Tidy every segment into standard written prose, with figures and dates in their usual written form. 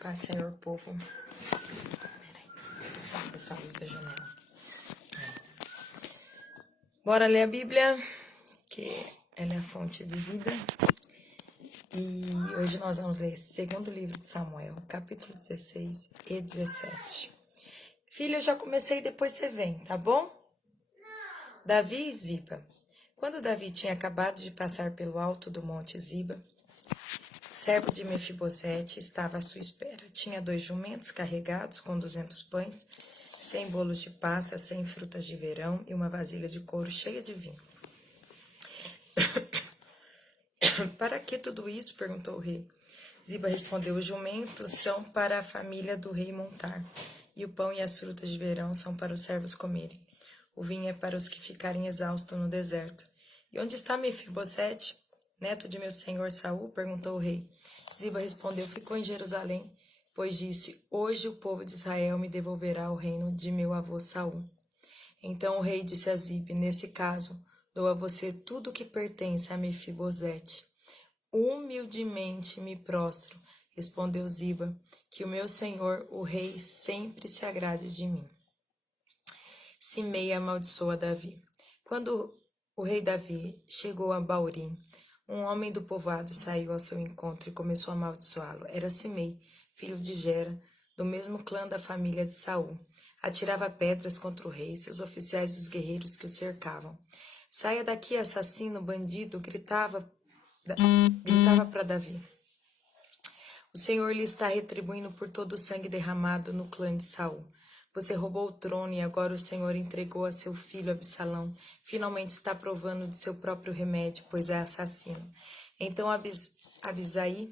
Paz, Senhor, povo. Peraí. Sabe essa luz da janela. Bora ler a Bíblia, que ela é a fonte de vida. E hoje nós vamos ler segundo livro de Samuel, capítulo 16 e 17. Filha, eu já comecei, depois você vem, tá bom? Davi e Ziba. Quando Davi tinha acabado de passar pelo alto do monte Ziba, servo de Mefibosete estava à sua espera. Tinha 2 jumentos carregados com 200 pães, 100 bolos de passas, 100 frutas de verão e uma vasilha de couro cheia de vinho. Para que tudo isso? Perguntou o rei. Ziba respondeu: os jumentos são para a família do rei montar, e o pão e as frutas de verão são para os servos comerem. O vinho é para os que ficarem exaustos no deserto. E onde está Mefibosete, neto de meu senhor Saul? Perguntou o rei. Ziba respondeu: ficou em Jerusalém, pois disse: hoje o povo de Israel me devolverá o reino de meu avô Saul. Então o rei disse a Ziba: nesse caso, dou a você tudo o que pertence a Mefibosete. Humildemente me prostro, respondeu Ziba, que o meu senhor, o rei, sempre se agrade de mim. Simei amaldiçoa Davi. Quando o rei Davi chegou a Baurim, um homem do povoado saiu ao seu encontro e começou a amaldiçoá-lo. Era Simei, filho de Gera, do mesmo clã da família de Saul. Atirava pedras contra o rei, seus oficiais e os guerreiros que o cercavam. Saia daqui, assassino, bandido, gritava para Davi. O Senhor lhe está retribuindo por todo o sangue derramado no clã de Saul. Você roubou o trono e agora o Senhor entregou a seu filho Absalão. Finalmente está provando de seu próprio remédio, pois é assassino. Então Abisai,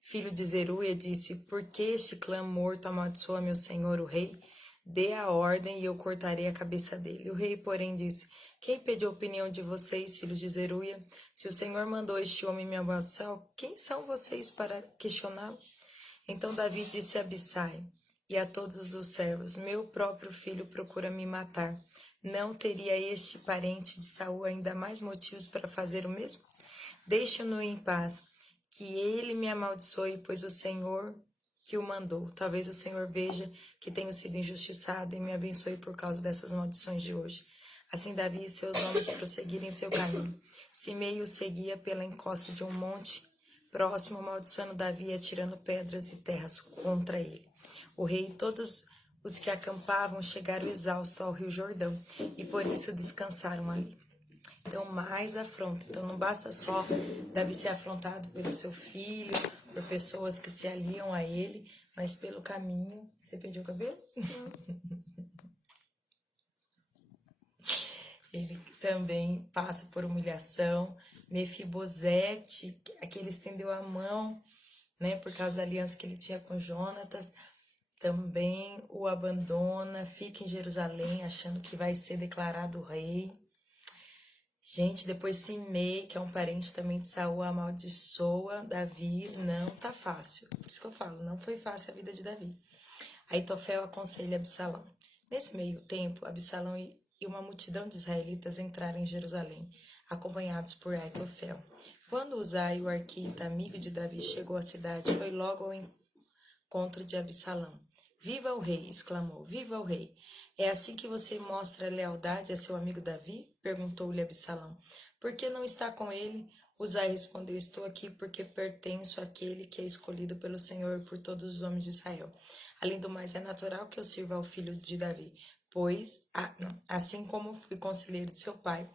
filho de Zeruia, disse: por que este clã morto amaldiçoa meu senhor o rei? Dê a ordem e eu cortarei a cabeça dele. O rei, porém, disse: quem pediu a opinião de vocês, filhos de Zeruia? Se o Senhor mandou este homem me amaldiçoar, quem são vocês para questioná-lo? Então Davi disse a Abisai e a todos os servos: meu próprio filho procura me matar. Não teria este parente de Saul ainda mais motivos para fazer o mesmo? Deixe-no em paz, que ele me amaldiçoe, pois o Senhor que o mandou. Talvez o Senhor veja que tenho sido injustiçado e me abençoe por causa dessas maldições de hoje. Assim Davi e seus homens prosseguiram em seu caminho. Simei o seguia pela encosta de um monte próximo, amaldiçoando Davi e atirando pedras e terras contra ele. O rei e todos os que acampavam chegaram exaustos ao rio Jordão e por isso descansaram ali. Então, mais afronta. Então, não basta só Davi ser afrontado pelo seu filho, por pessoas que se aliam a ele, mas pelo caminho. Você perdeu o cabelo? Ele também passa por humilhação. Mefibosete, aquele estendeu a mão, né, por causa da aliança que ele tinha com Jonatas, também o abandona, fica em Jerusalém achando que vai ser declarado rei. Gente, depois Simei, que é um parente também de Saul, amaldiçoa Davi. Não tá fácil. Por isso que eu falo, não foi fácil a vida de Davi. Aitofel aconselha Absalão. Nesse meio tempo, Absalão e uma multidão de israelitas entraram em Jerusalém, acompanhados por Aitofel. Quando Uzai, o arquita, amigo de Davi, chegou à cidade, foi logo ao encontro de Absalão. Viva o rei! Exclamou. Viva o rei! É assim que você mostra lealdade a seu amigo Davi? Perguntou-lhe Absalão. Por que não está com ele? Uzai respondeu: estou aqui porque pertenço àquele que é escolhido pelo Senhor por todos os homens de Israel. Além do mais, é natural que eu sirva ao filho de Davi, pois, assim como fui conselheiro de seu pai,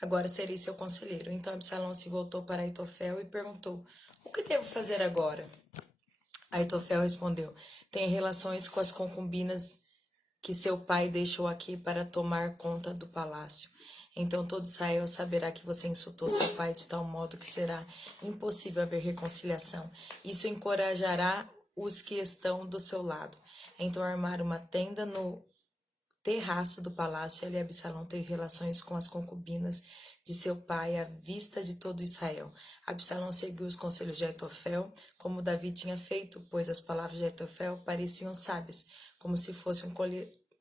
agora serei seu conselheiro. Então Absalão se voltou para Aitofel e perguntou: o que devo fazer agora? Aitofel respondeu: tenha relações com as concubinas que seu pai deixou aqui para tomar conta do palácio. Então todo Israel saberá que você insultou seu pai de tal modo que será impossível haver reconciliação. Isso encorajará os que estão do seu lado. Então armaram uma tenda no terraço do palácio, ele e Absalão teve relações com as concubinas de seu pai à vista de todo Israel. Absalão seguiu os conselhos de Aitofel, como Davi tinha feito, pois as palavras de Aitofel pareciam sábias, como se fosse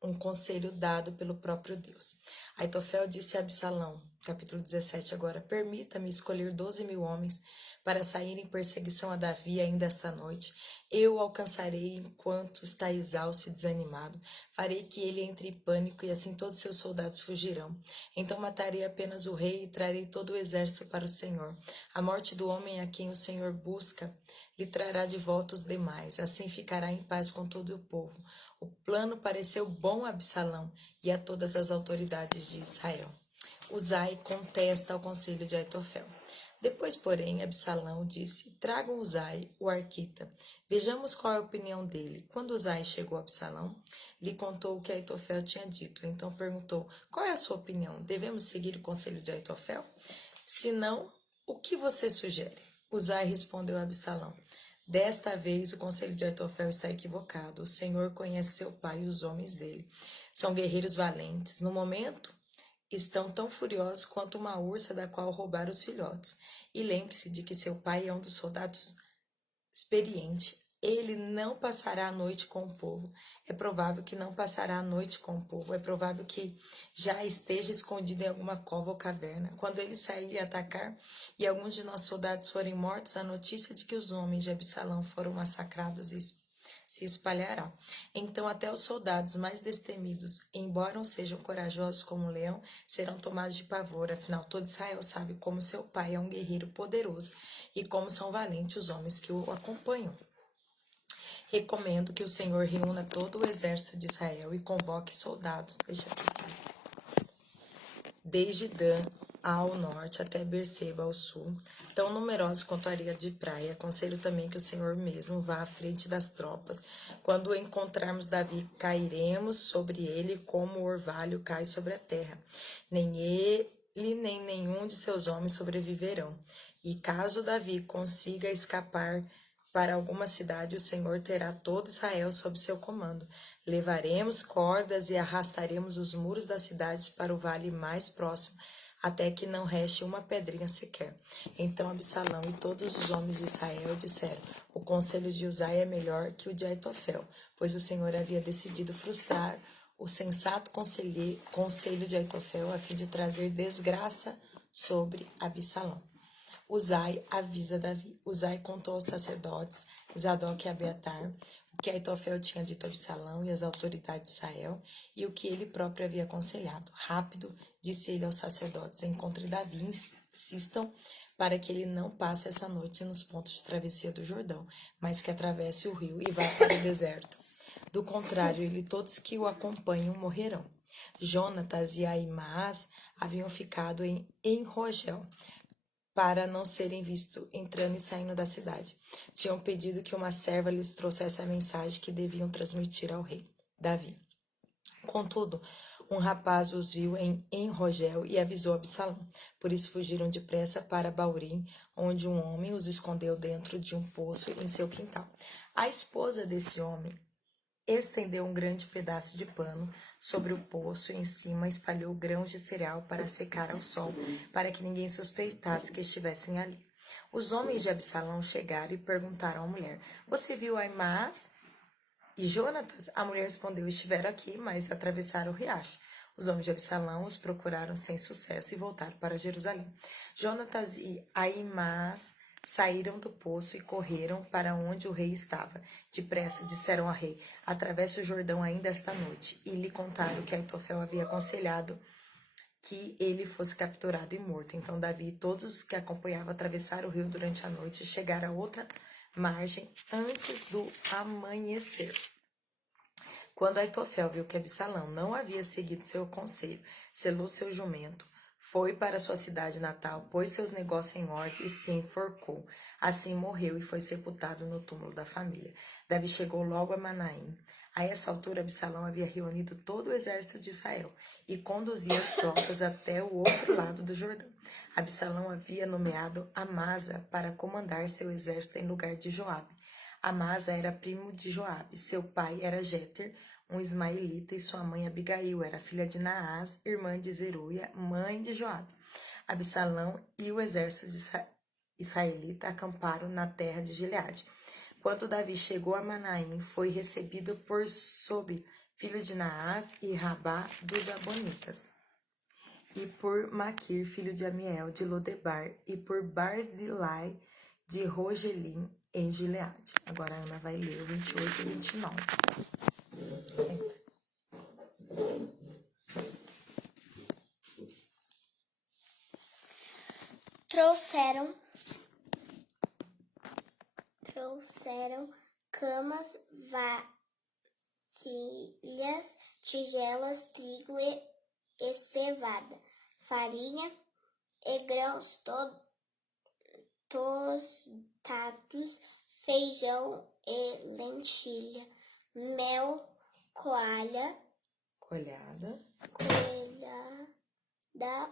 um conselho dado pelo próprio Deus. Aitofel disse a Absalão, capítulo 17 agora: permita-me escolher 12.000 homens para sair em perseguição a Davi ainda esta noite. Eu o alcançarei enquanto está exausto e desanimado. Farei que ele entre em pânico e assim todos seus soldados fugirão. Então matarei apenas o rei e trarei todo o exército para o Senhor. A morte do homem a quem o Senhor busca lhe trará de volta os demais. Assim ficará em paz com todo o povo. O plano pareceu bom a Absalão e a todas as autoridades de Israel. Uzai contesta ao conselho de Aitofel. Depois, porém, Absalão disse: Tragam Uzai, o arquita. Vejamos qual é a opinião dele. Quando Uzai chegou a Absalão, lhe contou o que Aitofel tinha dito. Então perguntou: Qual é a sua opinião? Devemos seguir o conselho de Aitofel? Se não, o que você sugere? Uzai respondeu a Absalão: Desta vez o conselho de Aitofel está equivocado. O Senhor conhece seu pai e os homens dele. São guerreiros valentes. No momento, estão tão furiosos quanto uma ursa da qual roubaram os filhotes. E lembre-se de que seu pai é um dos soldados experiente. Ele não passará a noite com o povo. É provável que não passará a noite com o povo. É provável que já esteja escondido em alguma cova ou caverna. Quando ele sair e atacar e alguns de nossos soldados forem mortos, a notícia de que os homens de Absalão foram massacrados se espalhará. Então até os soldados mais destemidos, embora sejam corajosos como um leão, serão tomados de pavor. Afinal, todo Israel sabe como seu pai é um guerreiro poderoso e como são valentes os homens que o acompanham. Recomendo que o Senhor reúna todo o exército de Israel e convoque soldados, desde Dan ao norte até Berseba ao sul, tão numerosos quanto a areia de praia. Aconselho também que o Senhor mesmo vá à frente das tropas. Quando encontrarmos Davi, cairemos sobre ele como o orvalho cai sobre a terra. Nem ele, nem nenhum de seus homens sobreviverão. E caso Davi consiga escapar para alguma cidade, o Senhor terá todo Israel sob seu comando. Levaremos cordas e arrastaremos os muros das cidades para o vale mais próximo, até que não reste uma pedrinha sequer. Então Absalão e todos os homens de Israel disseram: O conselho de Uzai é melhor que o de Aitofel, pois o Senhor havia decidido frustrar o sensato conselho de Aitofel a fim de trazer desgraça sobre Absalão. Uzai avisa Davi. Uzai contou aos sacerdotes Zadok e Abiatar o que Aitofel tinha dito a Absalão e às autoridades de Israel e o que ele próprio havia aconselhado. Rápido, disse ele aos sacerdotes: Encontre Davi, insistam para que ele não passe essa noite nos pontos de travessia do Jordão, mas que atravesse o rio e vá para o deserto. Do contrário, ele e todos que o acompanham morrerão. Jonatas e Ahimaas haviam ficado em Rogel, para não serem vistos entrando e saindo da cidade. Tinham pedido que uma serva lhes trouxesse a mensagem que deviam transmitir ao rei Davi. Contudo, um rapaz os viu em Rogel e avisou Absalão. Por isso fugiram depressa para Baurim, onde um homem os escondeu dentro de um poço em seu quintal. A esposa desse homem estendeu um grande pedaço de pano sobre o poço e em cima espalhou grãos de cereal para secar ao sol, para que ninguém suspeitasse que estivessem ali. Os homens de Absalão chegaram e perguntaram à mulher: Você viu Ahimaas e Jonatas? A mulher respondeu: Estiveram aqui, mas atravessaram o riacho. Os homens de Absalão os procuraram sem sucesso e voltaram para Jerusalém. Jonatas e Ahimaas saíram do poço e correram para onde o rei estava. Depressa, disseram ao rei: Atravesse o Jordão ainda esta noite. E lhe contaram que Aitofel havia aconselhado que ele fosse capturado e morto. Então Davi e todos os que acompanhavam atravessaram o rio durante a noite e chegaram a outra margem antes do amanhecer. Quando Aitofel viu que Absalão não havia seguido seu conselho, selou seu jumento, foi para sua cidade natal, pôs seus negócios em ordem e se enforcou. Assim morreu e foi sepultado no túmulo da família. Davi chegou logo a Manaim. A essa altura, Absalão havia reunido todo o exército de Israel e conduzia as tropas até o outro lado do Jordão. Absalão havia nomeado Amasa para comandar seu exército em lugar de Joabe. Amasa era primo de Joabe. Seu pai era Jéter, um ismaelita, e sua mãe Abigail era filha de Naás, irmã de Zeruia, mãe de Joabe. Absalão e o exército israelita acamparam na terra de Gileade. Quando Davi chegou a Manaim, foi recebido por Sobi, filho de Naás, e Rabá dos Abonitas, e por Maquir, filho de Amiel, de Lodebar, e por Barzilai, de Rogelim, em Gileade. Agora a Ana vai ler o 28 e 29. Sempre. Trouxeram camas, vasilhas, tigelas, trigo e cevada, farinha e grãos tostados, feijão e lentilha, mel, coalhada,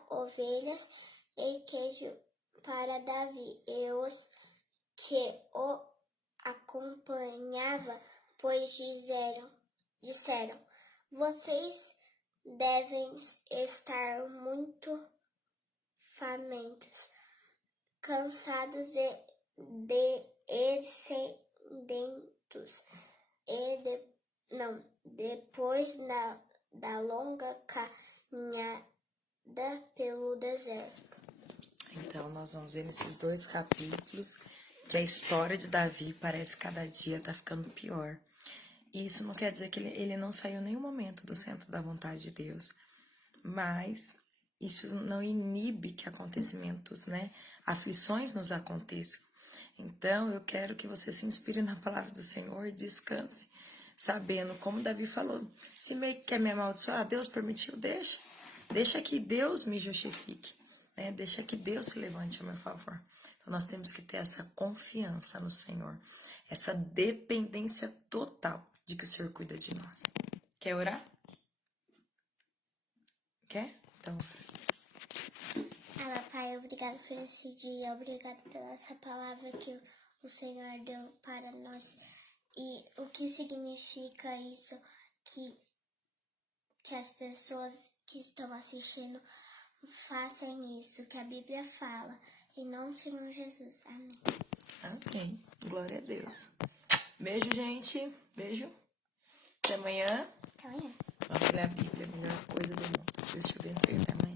ovelhas e queijo para Davi e os que o acompanhavam, pois disseram, vocês devem estar muito famintos, cansados e sedentos, depois da longa caminhada pelo deserto. Então, nós vamos ver nesses 2 capítulos que a história de Davi parece cada dia tá ficando pior. E isso não quer dizer que ele não saiu em nenhum momento do centro da vontade de Deus. Mas isso não inibe que acontecimentos, aflições nos aconteçam. Então, eu quero que você se inspire na palavra do Senhor e descanse, sabendo, como Davi falou, se meio que quer me amaldiçoar, Deus permitiu, deixa que Deus me justifique, deixa que Deus se levante a meu favor. Então, nós temos que ter essa confiança no Senhor, essa dependência total de que o Senhor cuida de nós. Quer orar? Quer? Então, Pai, obrigado por esse dia, obrigado pela essa palavra que o Senhor deu para nós. E o que significa isso? Que as pessoas que estão assistindo façam isso, que a Bíblia fala. Em nome do Senhor Jesus. Amém. Amém. Glória a Deus. Beijo, gente. Beijo. Até amanhã. Até amanhã. Vamos ler a Bíblia, a melhor coisa do mundo. Deus te abençoe. Até amanhã.